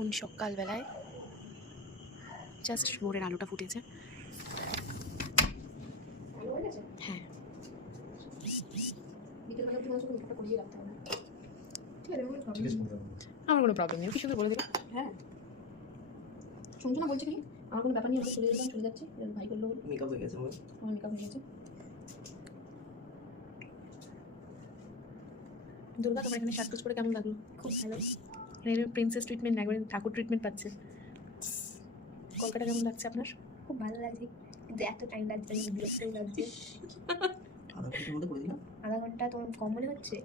এখন সকালবেলায় জাস্ট ভোরের আলোটা ফুটেছে। হ্যাঁ, আমার কোনো প্রবলেম নেই, কি সুন্দর বলে দিল। হ্যাঁ, শুনছো না বলছি কি আমার কোনো ব্যাপার নেই, আমরা চলে যেতাম, চলে যাচ্ছি। ভাই করলো মেকআপ হয়ে গেছে আমার মেকআপ হয়ে গেছে। দুর্গা, তোমার এখানে সাজগোজ করে কেমন লাগলো? খুব ভালো। প্রিন্সেস ট্রিটমেন্ট, একবারে ঠাকুর ট্রিটমেন্ট পাচ্ছে। কলকাতা কেমন লাগছে আপনার? খুব ভালো লাগছে, কিন্তু এত টাইম লাগছে, বিরক্ত লাগছে। আধা ঘন্টার মধ্যে করে দিলাম। আধা ঘন্টা তোমার কম মনে হচ্ছে?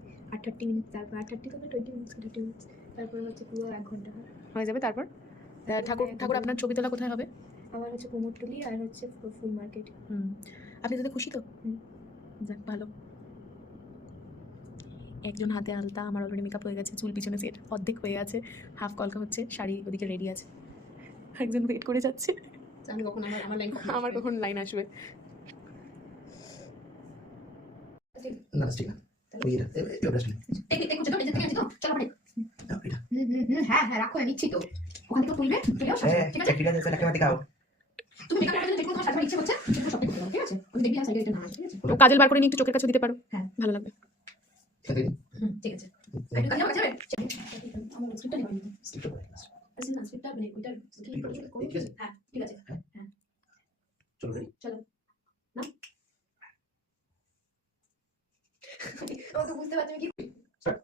30 মিনিট, তারপর 30 থেকে 20 মিনিটস, 30 মিনিটস, তারপর হচ্ছে পুরো 1 ঘন্টা হয়ে যাবে। তারপর ঠাকুর ঠাকুর আপনার ছবি তোলা কোথায় হবে? আমার হচ্ছে কুমোরটুলি আর হচ্ছে ফুল মার্কেট। আপনি তাতে খুশি তো? যাক, ভালো। একজন হাতে আলতা, আমার অলরেডি মেকআপ হয়ে গেছে, চুল পিছনে সেট অর্ধেক হয়ে আছে, হাফ কলকা হচ্ছে, শাড়ি ওদিকে রেডি আছে, একজন ওয়েট করে যাচ্ছে। আমি কখন আমার লাইন আমার কখন লাইন আসবে? না ঠিক না, ওই এটা এই ব্রাশ নেই। টেকনিক করতে দাও, নিজে থেকে আসি তো, চলো বাড়ি। না এটা হ্যাঁ হ্যাঁ, রাখো, আমি নিচ্ছি তো, ওখান থেকে তুলবে, তুলে আসো, ঠিক আছে? এটা দেখো লাকে দিখাও। তুমি মেকআপ করে দেখো, তোমার সাজানোর ইচ্ছে হচ্ছে, তুমি সব করতে পারো, ঠিক আছে? আমি দেখি আর সাইডে এটা না, ঠিক আছে? কাজল বার করে নিয়ে একটু চোখের কাছে দিতে পারো, হ্যাঁ, ভালো লাগবে। ঠিক আছে। একটু কাজ হবে, আমার স্ক্রিপ্টটা নিয়ে নিতে। স্টিকটা আচ্ছা না, স্ক্রিপ্টটা মানে ওইটা ঠিক আছে। হ্যাঁ, ঠিক আছে। হ্যাঁ, চলো রেডি। চলো না ও তো বুঝতে পারছি কি স্যার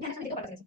হ্যাঁ, সামনে দেখো পাল্টা গেছে।